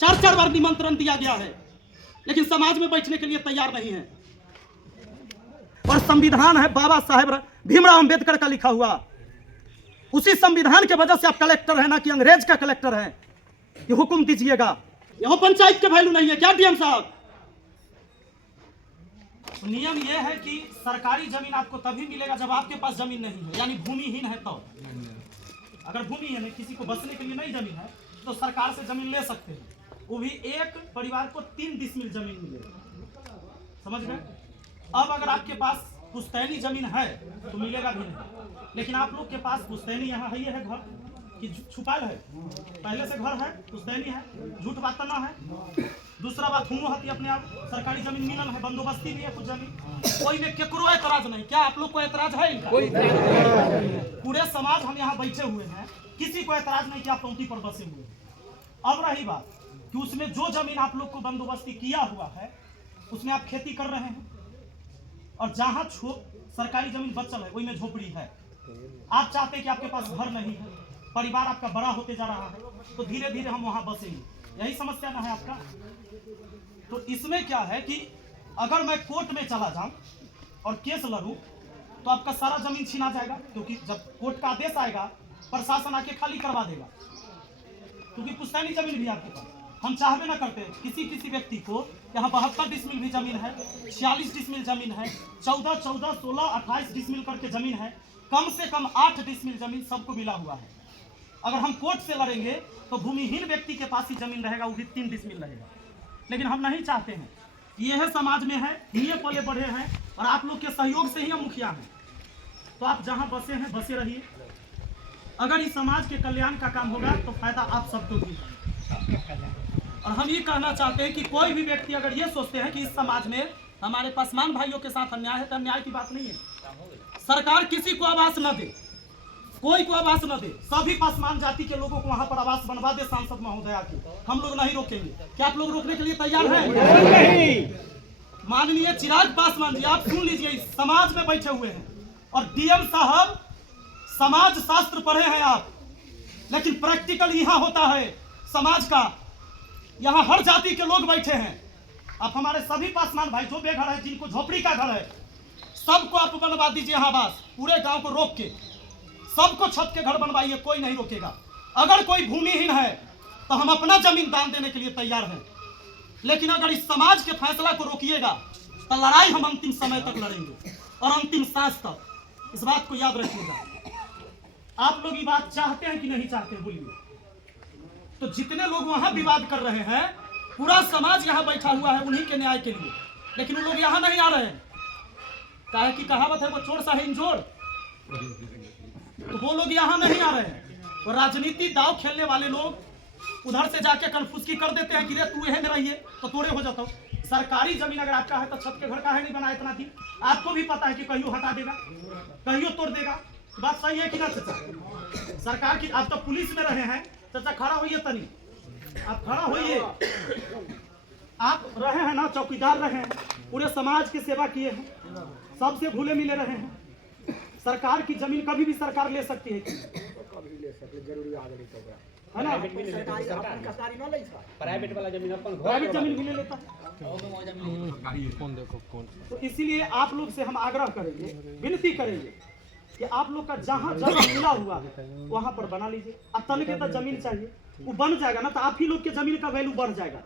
4 बार निमंत्रण दिया गया है, लेकिन समाज में बैठने के लिए तैयार नहीं है। और संविधान है बाबा साहेब भीमराव अंबेडकर का लिखा हुआ, उसी संविधान के वजह से आप कलेक्टर है ना कि अंग्रेज का कलेक्टर है कि हुक्म दीजिएगा। यह पंचायत के वैल्यू नहीं है क्या डीएम साहब? नियम यह है कि सरकारी जमीन आपको तभी मिलेगा जब आपके पास जमीन नहीं है, यानी भूमिहीन है तो। अगर भूमिहीन है, किसी को बसने के लिए नहीं जमीन है, तो सरकार से जमीन ले सकते हैं, वो भी एक परिवार को 3 डिसमिल जमीन मिलेगा। समझ गए? अब अगर आपके पास पुश्तैनी जमीन है तो मिलेगा भी नहीं, लेकिन आप लोग के पास पुश्तैनी यहाँ है, ये है घर कि छुपाल है, पहले से घर है, पुश्तैनी है, झूठ बात ना है। दूसरा बात हुआ है कि अपने आप सरकारी जमीन मिलल है, बंदोबस्ती भी है कुछ जमीन, कोई में केकरो ऐतराज नहीं। क्या आप लोग को ऐतराज है इनका? कोई पूरे समाज हम यहाँ बैठे हुए हैं, किसी को ऐतराज नहीं कि आप पंक्ति पर बसे हुए हैं। अब रही बात कि उसमें जो जमीन आप लोग को बंदोबस्ती किया हुआ है उसमें आप खेती कर रहे हैं, और जहाँ सरकारी जमीन बचल है वही में झोपड़ी है। आप चाहते हैं कि आपके पास घर नहीं है, परिवार आपका बड़ा होते जा रहा है, तो धीरे धीरे हम वहां बसेंगे, यही समस्या ना है आपका? तो इसमें क्या है कि अगर मैं कोर्ट में चला जाऊं और केस लड़ूं तो आपका सारा जमीन छीना जाएगा, क्योंकि जब कोर्ट का आदेश आएगा प्रशासन आके खाली करवा देगा, क्योंकि पुश्तैनी जमीन भी आपके पास। हम चाहबे ना करते किसी व्यक्ति को यहाँ 72 डिसमिल भी जमीन है, 46 डिसमिल जमीन है, 14, 16, 28 डिसमिल करके जमीन है, कम से कम 8 डिसमिल जमीन सबको मिला हुआ है। अगर हम कोर्ट से लड़ेंगे तो भूमिहीन व्यक्ति के पास ही जमीन रहेगा, वो भी 3 डिसमिल रहेगा। लेकिन हम नहीं चाहते हैं, यह समाज में है, ये पले बढ़े हैं, और आप लोग के सहयोग से ही हम मुखिया हैं। तो आप जहाँ बसे हैं बसे रहिए। अगर इस समाज के कल्याण का काम होगा तो फायदा आप सबको भी है। और हम ये कहना चाहते हैं कि कोई भी व्यक्ति अगर ये सोचते हैं कि इस समाज में हमारे पासवान भाइयों के साथ अन्याय है, तो अन्याय की बात नहीं है। सरकार किसी को आवास न दे, कोई को आवास न दे, सभी पासवान जाति के लोगों को वहां पर आवास बनवा दे सांसद महोदया की, हम लोग नहीं रोकेंगे। क्या आप लोग रोकने के लिए तैयार हैं? नहीं। माननीय चिराग पासवान जी, आप सुन लीजिए, समाज में बैठे हुए हैं और डीएम साहब समाज शास्त्र पढ़े हैं आप, लेकिन प्रैक्टिकल यहाँ होता है समाज का। यहाँ हर जाति के लोग बैठे हैं। आप हमारे सभी पासवान भाई जो बेघर है, जिनको झोपड़ी का घर है, सबको आप बनवा दीजिए यहाँ आवास, पूरे गांव को रोक के सबको छत के घर बनवाइए, कोई नहीं रोकेगा। अगर कोई भूमिहीन है तो हम अपना जमीन दान देने के लिए तैयार हैं, लेकिन अगर इस समाज के फैसला को रोकिएगा तो लड़ाई हम अंतिम समय तक लड़ेंगे और अंतिम सांस तक। इस बात को याद रखिएगा। आप लोग ये बात चाहते हैं कि नहीं चाहते? बोलिए। तो जितने लोग वहां विवाद कर रहे हैं, पूरा समाज यहाँ बैठा हुआ है उन्हीं के न्याय के लिए, लेकिन वो लोग यहाँ नहीं आ रहे हैं। काहे की कहावत है, वो चोर सा है इंजोर, तो वो लोग यहाँ नहीं आ रहे हैं। और राजनीति दाव खेलने वाले लोग उधर से जाके कन्फ्यूज कर देते हैं कि रे तू है मेरा ये, तो तोड़े हो जाता हूँ। सरकारी जमीन अगर आपका है तो छत के घर का है नहीं बना इतना दिन, आपको भी पता है कि कहियो हटा देगा, कहियो तोड़ देगा। बात सही है कि ना चाचा? सरकार की, आप तो पुलिस में रहे हैं चाचा, खड़ा होइए तनी, आप खड़ा होइए। आप रहे हैं ना, चौकीदार रहे हैं, पूरे समाज की सेवा किए हैं, सबसे भूले मिले रहे हैं। सरकार की जमीन कभी भी सरकार ले सकती है, कभी ले सकती, जरूरी आगे है ना? प्राइवेट वाला जमीन अपन प्राइवेट जमीन भी ले लेता है। तो इसीलिए आप लोग से हम आग्रह करेंगे, विनती करेंगे कि आप लोग का जहाँ जगह मिला हुआ है वहाँ पर बना लीजिए। अब तन के तो जमीन चाहिए, वो बन जाएगा ना, तो आप ही लोग के जमीन का वैल्यू बढ़ जाएगा।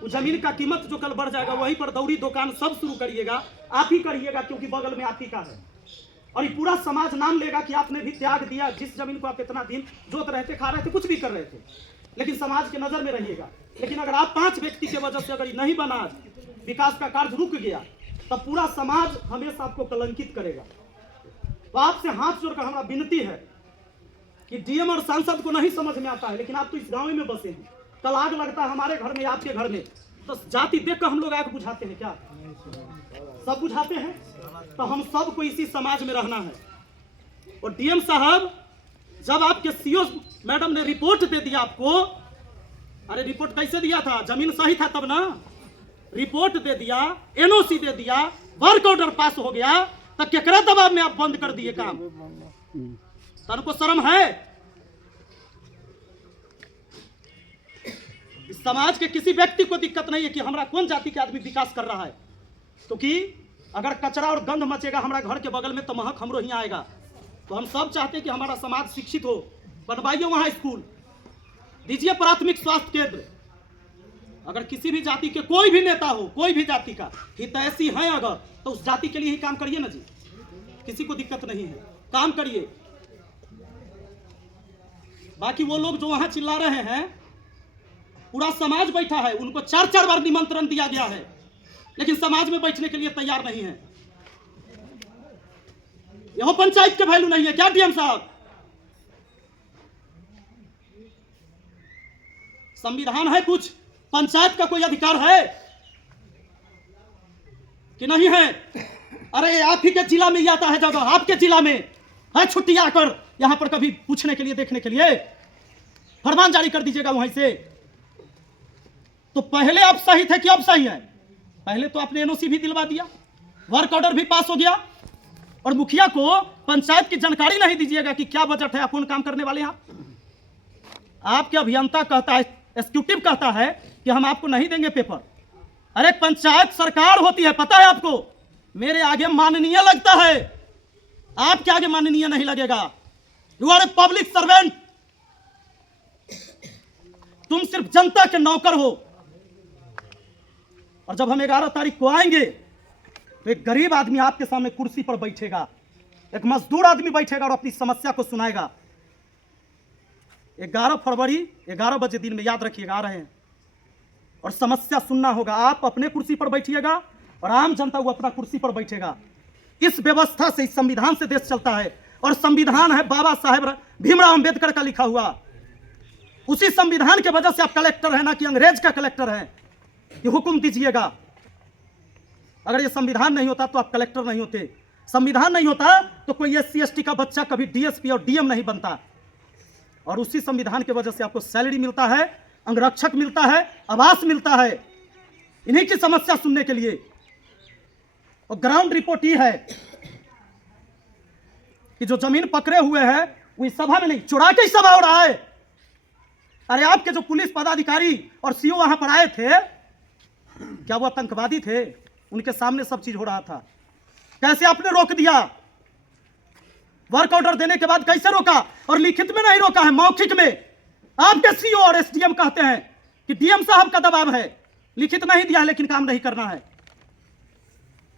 वो जमीन का कीमत जो कल बढ़ जाएगा, वहीं पर दौड़ी दुकान सब शुरू करिएगा, आप ही करिएगा, क्योंकि बगल में आप ही का है। और ये पूरा समाज नाम लेगा कि आपने भी त्याग दिया, जिस जमीन को आप इतना दिन जोत रहे थे, खा रहे थे, कुछ भी कर रहे थे, लेकिन समाज के नजर में रहिएगा। लेकिन अगर आप 5 व्यक्ति के वजह से अगर नहीं बना, विकास का कार्य रुक गया, तब पूरा समाज हमेशा आपको कलंकित करेगा। तो आपसे हाथ जोड़कर हमारा विनती है कि डीएम और सांसद को नहीं समझ में आता है, लेकिन आप तो इस गांव में बसे हैं, कल आग लगता है हमारे घर में, आपके घर में, तो जाति देख कर हम लोग आग बुझाते हैं क्या? सब बुझाते हैं। तो हम सबको इसी समाज में रहना है। और डीएम साहब, जब आपके सीओ मैडम ने रिपोर्ट दे दिया आपको, अरे रिपोर्ट कैसे दिया था? जमीन सही था तब ना, रिपोर्ट दे दिया, एनओसी दे दिया, वर्क ऑर्डर पास हो गया, तब केकरा दबाव में आप बंद कर दिए काम? तनको शर्म है? इस समाज के किसी व्यक्ति को दिक्कत नहीं है कि हमारा कौन जाति के आदमी विकास कर रहा है, क्योंकि अगर कचरा और गंध मचेगा हमारा घर के बगल में तो महक हमरो ही आएगा। तो हम सब चाहते हैं कि हमारा समाज शिक्षित हो, बनवाइए वहाँ स्कूल, दीजिए प्राथमिक स्वास्थ्य केंद्र। अगर किसी भी जाति के कोई भी नेता हो, कोई भी जाति का हितैषी है अगर, तो उस जाति के लिए ही काम करिए ना जी, किसी को दिक्कत नहीं है, काम करिए। बाकी वो लोग जो वहां चिल्ला रहे हैं, पूरा समाज बैठा है, उनको 4-4 बार निमंत्रण दिया गया है, लेकिन समाज में बैठने के लिए तैयार नहीं है। यह पंचायत के वैल्यू नहीं है क्या डीएम साहब? संविधान है कुछ, पंचायत का कोई अधिकार है कि नहीं है? अरे आप ही के जिला में ही आता है जगह, आपके जिला में है छुट्टी आकर यहां पर कभी पूछने के लिए, देखने के लिए फरमान जारी कर दीजिएगा वहीं से। तो पहले आप सही थे कि अब सही है? पहले तो आपने एनओसी भी दिलवा दिया, वर्क ऑर्डर भी पास हो गया, और मुखिया को पंचायत की जानकारी नहीं दीजिएगा कि क्या बजट है, आप कौन काम करने वाले हैं। आपके अभियंता कहता है, एग्जीक्यूटिव कहता है कि हम आपको नहीं देंगे पेपर। अरे पंचायत सरकार होती है, पता है आपको? मेरे आगे माननीय लगता है, आपके आगे माननीय नहीं लगेगा। You are a public servant, तुम सिर्फ जनता के नौकर हो। और जब हम 11 तारीख को आएंगे तो एक गरीब आदमी आपके सामने कुर्सी पर बैठेगा, एक मजदूर आदमी बैठेगा और अपनी समस्या को सुनाएगा। 11 फरवरी 11 बजे दिन में, याद रखिएगा, आ रहे हैं, और समस्या सुनना होगा। आप अपने कुर्सी पर बैठिएगा और आम जनता वो अपना कुर्सी पर बैठेगा। इस व्यवस्था से, इस संविधान से देश चलता है, और संविधान है बाबा साहेब भीमराव अंबेडकर का लिखा हुआ। उसी संविधान के वजह से आप कलेक्टर है, ना कि अंग्रेज का कलेक्टर है। ये हुक्म दीजिएगा। अगर ये संविधान नहीं होता तो आप कलेक्टर नहीं होते, संविधान नहीं होता तो कोई SC ST का बच्चा कभी DSP और DM नहीं बनता। और उसी संविधान के वजह से आपको सैलरी मिलता है, अंगरक्षक मिलता है, आवास मिलता है, इन्हीं की समस्या सुनने के लिए। और ग्राउंड रिपोर्ट ये है कि जो जमीन पकड़े हुए हैं वो इस सभा में नहीं, चुरा के सभा हो रहा है। अरे आपके जो पुलिस पदाधिकारी और CO वहां पर आए थे, क्या वो आतंकवादी थे? उनके सामने सब चीज हो रहा था, कैसे आपने रोक दिया? वर्क ऑर्डर देने के बाद कैसे रोका? और लिखित में नहीं रोका है, मौखिक में। आपके CO और SDM कहते हैं कि DM साहब का दबाव है, लिखित नहीं दिया है लेकिन काम नहीं करना है।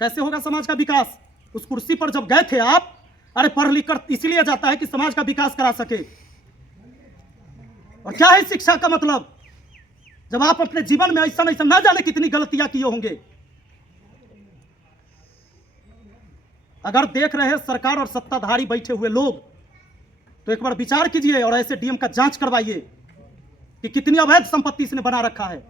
कैसे होगा समाज का विकास? उस कुर्सी पर जब गए थे आप, अरे पढ़ लिख कर इसलिए जाता है कि समाज का विकास करा सके। और क्या है शिक्षा का मतलब, जब आप अपने जीवन में ऐसा ऐसा ना जाने कितनी गलतियां किए होंगे। अगर देख रहे हैं सरकार और सत्ताधारी बैठे हुए लोग, तो एक बार विचार कीजिए और ऐसे DM का जांच करवाइए कि कितनी अवैध संपत्ति इसने बना रखा है।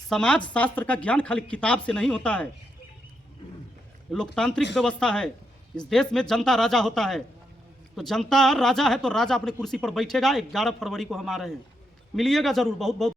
समाज शास्त्र का ज्ञान खाली किताब से नहीं होता है, लोकतांत्रिक व्यवस्था है। इस देश में जनता राजा होता है, तो जनता राजा है तो राजा अपनी कुर्सी पर बैठेगा। 11 फरवरी को हम आ रहे हैं, मिलिएगा जरूर। बहुत बहुत